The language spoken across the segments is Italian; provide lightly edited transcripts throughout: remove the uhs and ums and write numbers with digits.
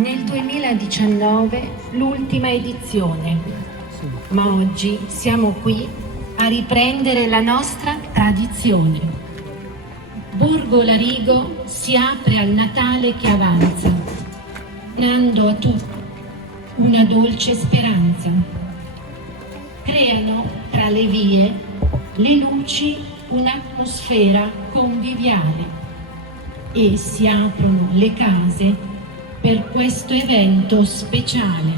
Nel 2019 l'ultima edizione, ma oggi siamo qui a riprendere la nostra tradizione. Borgo Larigo si apre al Natale che avanza, dando a tutti una dolce speranza. Creano tra le vie le luci un'atmosfera conviviale e si aprono le case per questo evento speciale.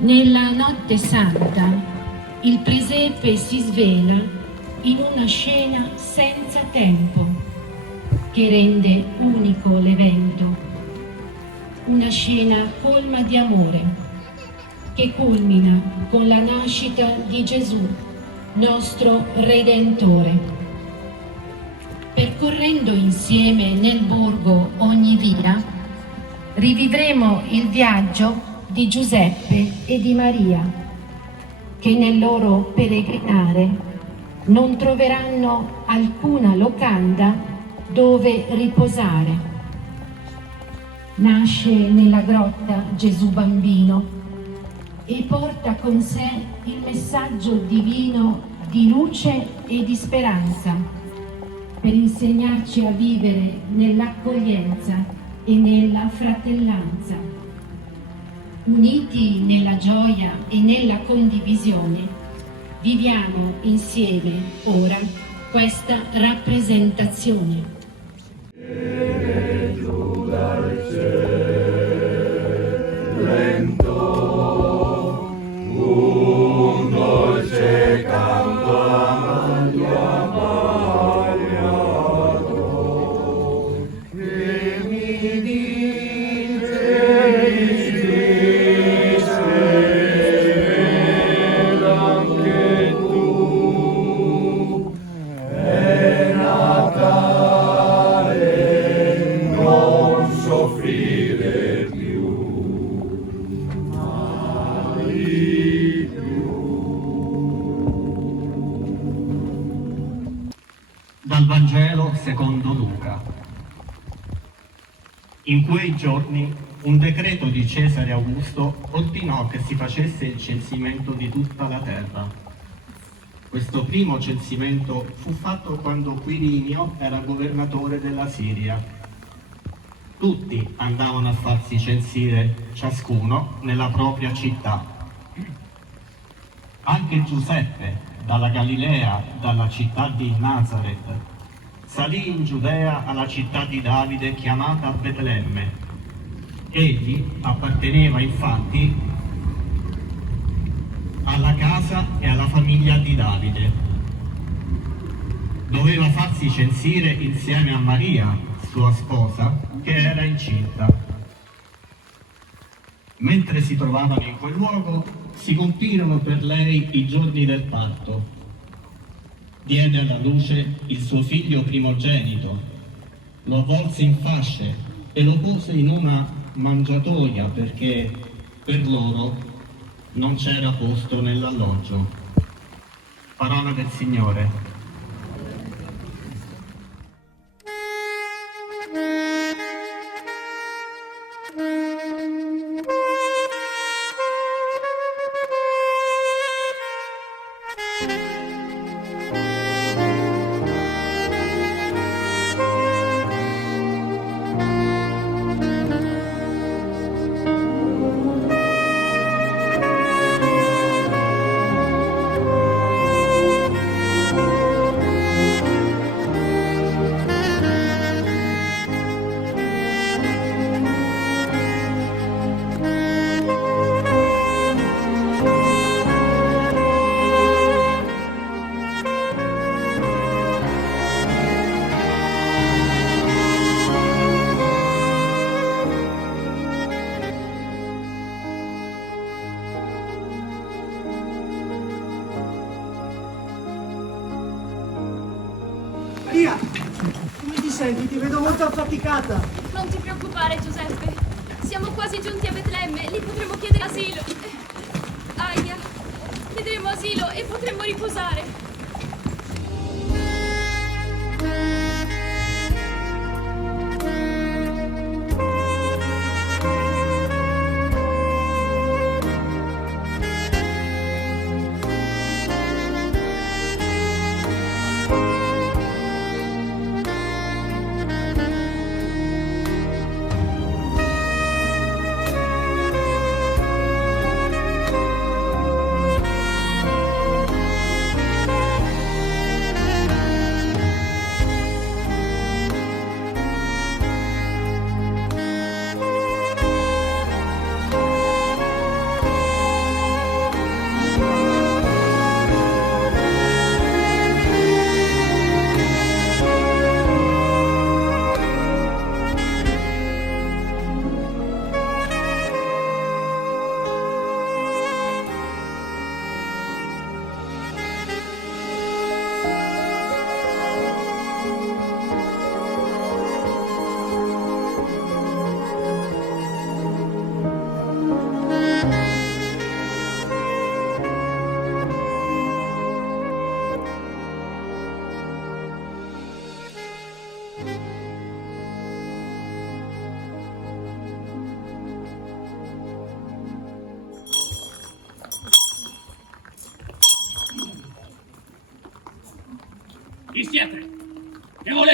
Nella notte santa il presepe si svela in una scena senza tempo che rende unico l'evento, una scena colma di amore che culmina con la nascita di Gesù, nostro Redentore. Percorrendo insieme nel borgo ogni via, rivivremo il viaggio di Giuseppe e di Maria, che nel loro peregrinare non troveranno alcuna locanda dove riposare. Nasce nella grotta Gesù bambino e porta con sé il messaggio divino di luce e di speranza, per insegnarci a vivere nell'accoglienza e nella fratellanza. Uniti nella gioia e nella condivisione, viviamo insieme ora questa rappresentazione. Giù dal cielo, lento, un dolce canto ammagliato, che mi dice anche tu, è Natale, non soffrire più, mai più. Dal Vangelo secondo Luca. In quei giorni un decreto di Cesare Augusto ordinò che si facesse il censimento di tutta la terra. Questo primo censimento fu fatto quando Quirinio era governatore della Siria. Tutti andavano a farsi censire, ciascuno nella propria città. Anche Giuseppe, dalla Galilea, dalla città di Nazaret, salì in Giudea alla città di Davide chiamata Betlemme. Egli apparteneva infatti alla casa e alla famiglia di Davide. Doveva farsi censire insieme a Maria, sua sposa, che era incinta. Mentre si trovavano in quel luogo, si compirono per lei i giorni del parto. Diede alla luce il suo figlio primogenito, lo avvolse in fasce e lo pose in una mangiatoia perché per loro non c'era posto nell'alloggio. Parola del Signore. Maria, come ti senti? Ti vedo molto affaticata. Non ti preoccupare, Giuseppe. Siamo quasi giunti a Betlemme, lì potremo chiedere asilo. Aia, chiederemo asilo e potremo riposare.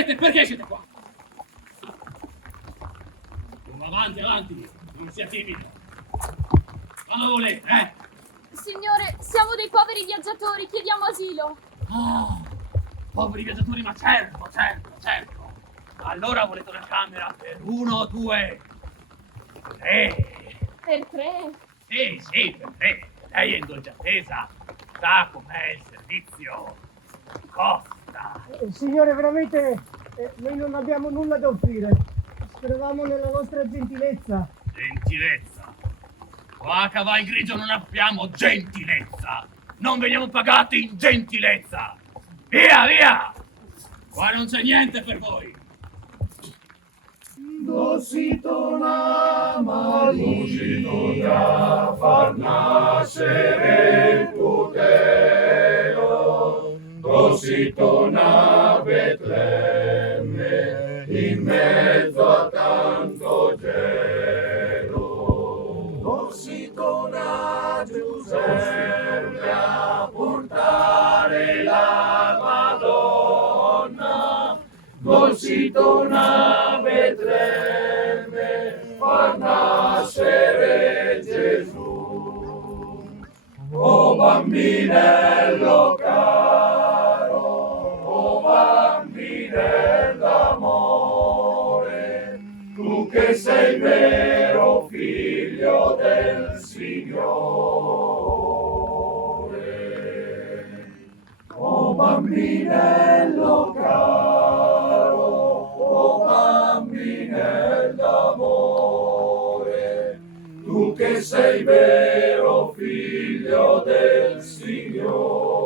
siete? Perché siete qua? Avanti, avanti, non sia timido. Cosa volete, eh? Signore, siamo dei poveri viaggiatori, chiediamo asilo. Ah, poveri viaggiatori, ma certo, certo. Allora volete una camera per 1, 2, 3. Per 3? Sì, per 3. Lei è in dolce attesa. Sa com'è il servizio. Costa. Signore, veramente noi non abbiamo nulla da offrire. Speravamo nella vostra gentilezza. Gentilezza. Qua a Caval Grigio non abbiamo gentilezza. Non veniamo pagati in gentilezza. Via! Qua non c'è niente per voi. Dosito da far nascere il puteo, dosito na Betlemme, in mezzo a tanto gelo, dosito na Giuseppe a portare la Madonna, dosito na Betlemme, far nascere Gesù. O bambinello caro, o bambinello d'amore, tu che sei vero figlio del Signore. O bambinello caro, o bambinello d'amore, tu che sei vero figlio del Signore.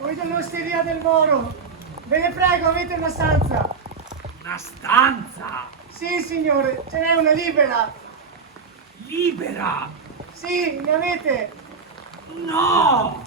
Voi dell'osteria del Moro, ve ne prego, avete una stanza? Una stanza Sì, signore, ce n'è una libera. libera. Sì, ne avete. No!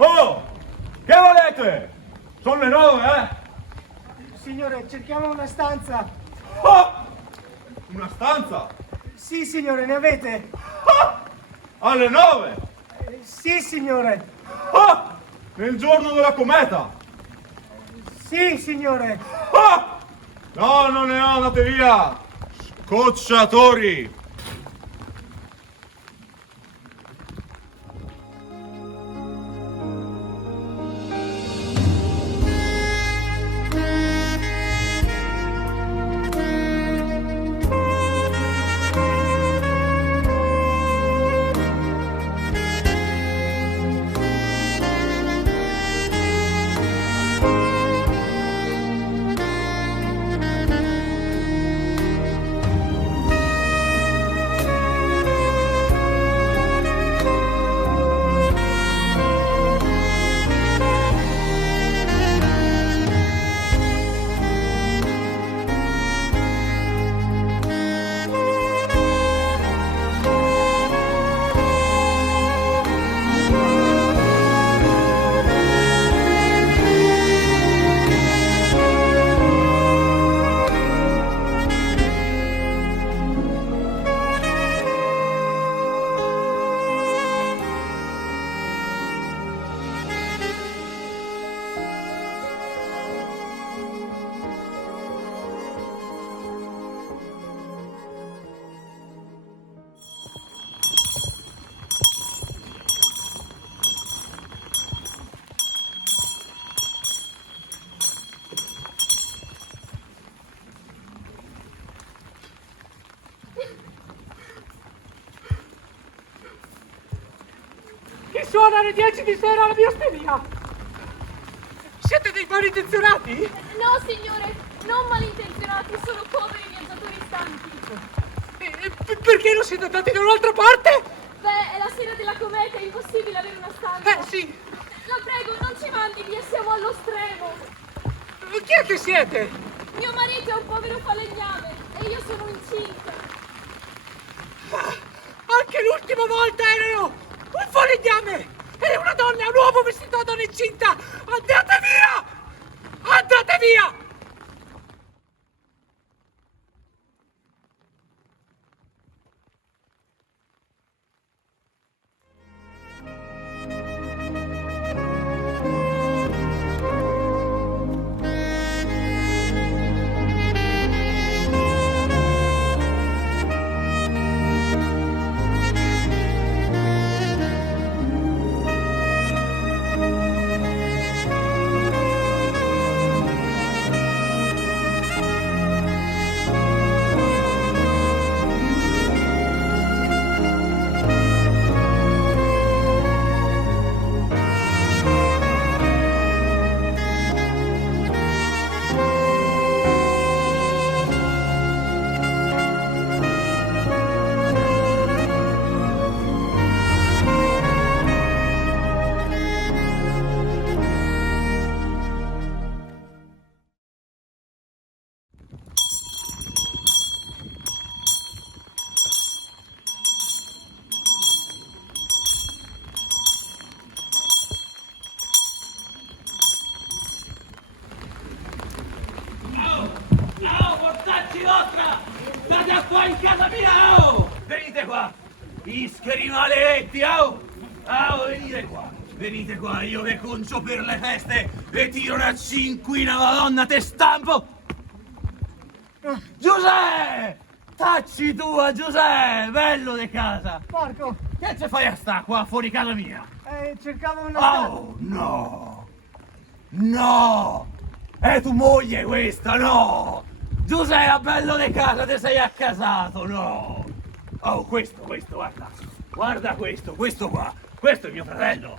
Oh! Che volete? Sono le 9, eh? Signore, cerchiamo una stanza. Oh! Una stanza? Sì, signore, ne avete? Oh! Alle 9? Sì, signore. Oh! Nel giorno della cometa? Sì, signore. Oh! No, non ne ho, andate via! Scocciatori! Chi suona alle 10 di sera alla mia osteria? Siete dei malintenzionati? No, signore, non malintenzionati, sono poveri viaggiatori stanchi. Perché non siete andati da un'altra parte? Beh, è la sera della cometa, è impossibile avere una stanza. Sì. La prego, non ci mandi via, siamo allo stremo. Chi è che siete? Mio marito è un povero falegname e io sono incinta. Anche l'ultima volta erano un falegname e una donna e un uomo vestito da donna incinta. Andate via! Andate via! Portacci vostra! State qua in casa mia, oh! Venite qua! Ischeri maledetti, oh! Oh, venite qua, io ve concio per le feste e tiro una cinquina, madonna, te stampo! Giuseppe! Tacci tua, Giuseppe! Bello di casa! Marco, Che ci fai a sta qua fuori casa mia? cercavo una stanza. Oh, no! No! È tu moglie questa, no! Giuseppe, bello di casa, ti sei accasato, no! Oh, questo, guarda! Guarda questo qua! Questo è mio fratello!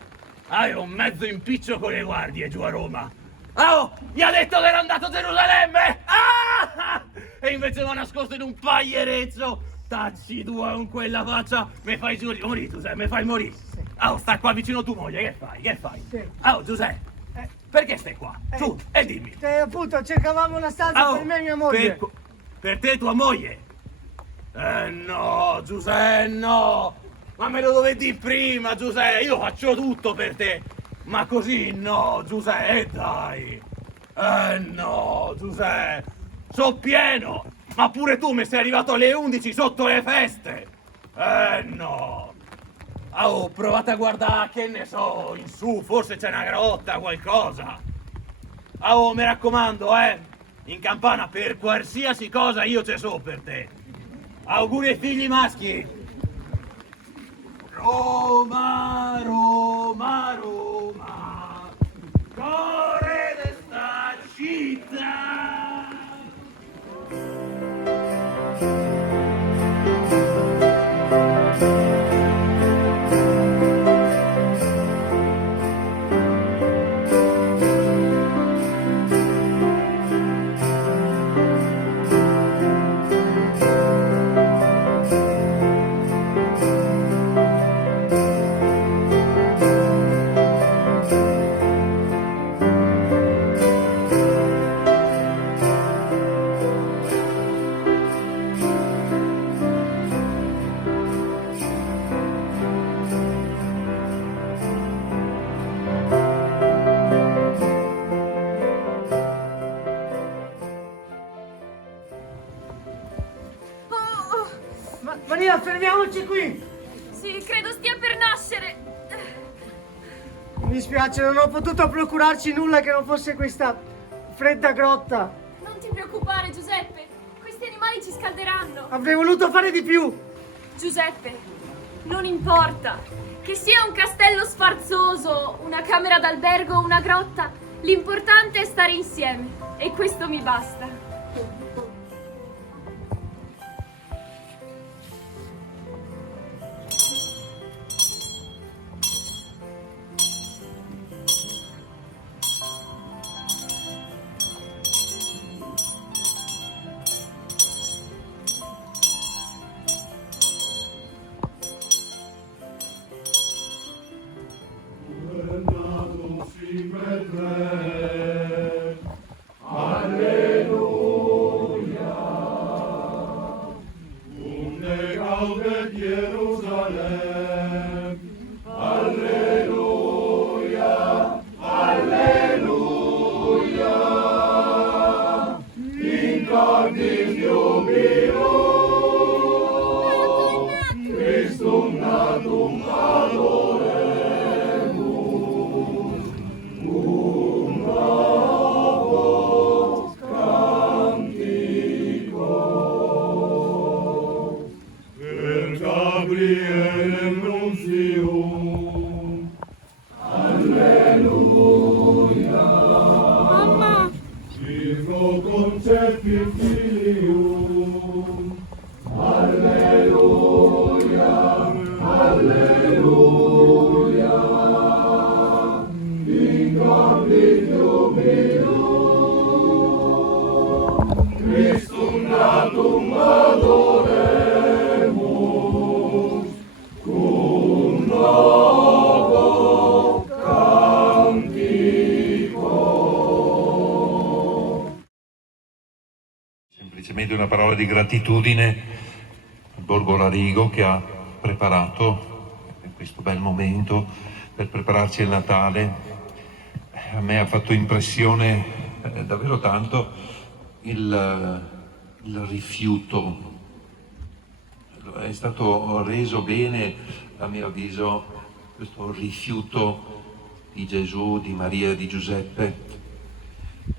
Hai un mezzo impiccio con le guardie giù a Roma. Oh, gli ha detto che era andato a Gerusalemme! Ah! E invece l'ho nascosto in un paglierezzo. Tacci tu con quella faccia. Mi fai morire, Giuseppe, mi fai morire. Oh, sta qua vicino tua moglie, che fai? Che fai? Sì. Oh, Giuseppe, perché stai qua? Su, e dimmi. Appunto, cercavamo una stanza Oh, per me e mia moglie. Per te e tua moglie? No, Giuseppe, no! Ma me lo dovevi dire prima, Giuseppe! Io faccio tutto per te! Ma così no, Giuseppe, dai! No, Giuseppe! So pieno! Ma pure tu mi sei arrivato alle 11 sotto le feste! No! Oh, provate a guardare, che ne so, in su, forse c'è una grotta, qualcosa! Oh, mi raccomando, in campana per qualsiasi cosa io ci so per te! Auguri ai figli maschi! Roma, Roma, Roma, cuore de sta città! Maria, fermiamoci qui! Sì, credo stia per nascere. Mi dispiace, non ho potuto procurarci nulla che non fosse questa fredda grotta. Non ti preoccupare, Giuseppe. Questi animali ci scalderanno. Avrei voluto fare di più. Giuseppe, non importa. Che sia un castello sfarzoso, una camera d'albergo o una grotta, l'importante è stare insieme. E questo mi basta. Semplicemente una parola di gratitudine al Borgo Larigo che ha preparato questo bel momento per prepararci al Natale. A me ha fatto impressione davvero tanto il rifiuto. È stato reso bene, a mio avviso, questo rifiuto di Gesù, di Maria e di Giuseppe.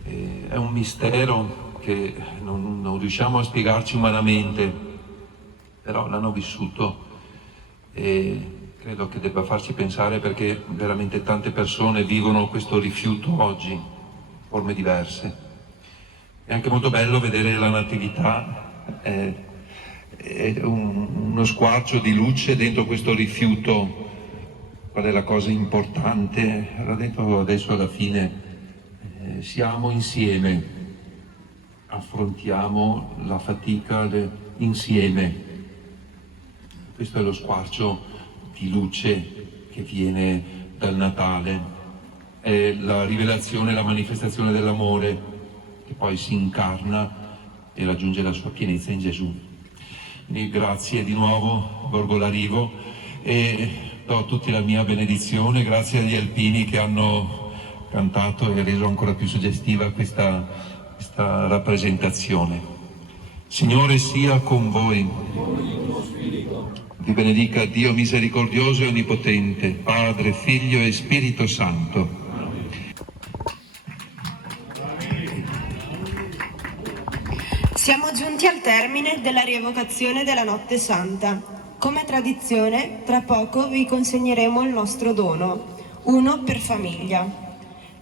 È un mistero che non riusciamo a spiegarci umanamente, però l'hanno vissuto e credo che debba farci pensare, perché veramente tante persone vivono questo rifiuto oggi, in forme diverse. È anche molto bello vedere la Natività, è uno squarcio di luce dentro questo rifiuto qual è la cosa importante? L'ha detto adesso alla fine, siamo insieme, affrontiamo la fatica insieme. Questo è lo squarcio di luce che viene dal Natale, è la rivelazione, la manifestazione dell'amore che poi si incarna e raggiunge la sua pienezza in Gesù. Quindi grazie di nuovo Borgo Larivo e do a tutti la mia benedizione, grazie agli alpini che hanno cantato e reso ancora più suggestiva questa rappresentazione. Signore sia con voi. Vi benedica Dio misericordioso e onnipotente, Padre, Figlio e Spirito Santo. Siamo giunti al termine della rievocazione della Notte Santa. Come tradizione, tra poco vi consegneremo il nostro dono, uno per famiglia.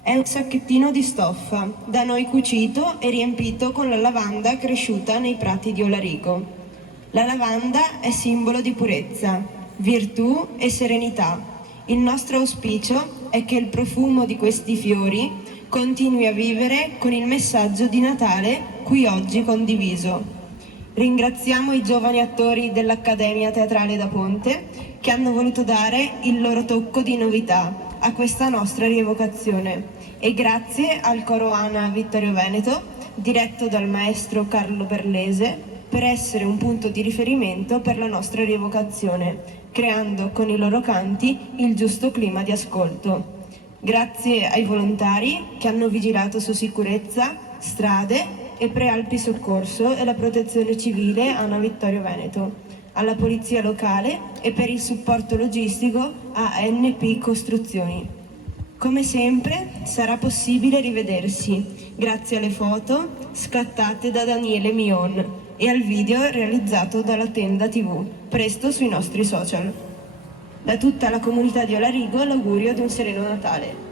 È un sacchettino di stoffa, da noi cucito e riempito con la lavanda cresciuta nei prati di Olarico. La lavanda è simbolo di purezza, virtù e serenità. Il nostro auspicio è che il profumo di questi fiori continui a vivere con il messaggio di Natale qui oggi condiviso. Ringraziamo i giovani attori dell'Accademia Teatrale da Ponte che hanno voluto dare il loro tocco di novità a questa nostra rievocazione e grazie al coro ANA Vittorio Veneto, diretto dal maestro Carlo Berlese, per essere un punto di riferimento per la nostra rievocazione, creando con i loro canti il giusto clima di ascolto. Grazie ai volontari che hanno vigilato su sicurezza, strade e Prealpi Soccorso e la Protezione Civile ANA Vittorio Veneto, alla Polizia Locale e per il supporto logistico a NP Costruzioni. Come sempre sarà possibile rivedersi grazie alle foto scattate da Daniele Mion e al video realizzato dalla Tenda TV, presto sui nostri social. Da tutta la comunità di Olarigo l'augurio di un sereno Natale.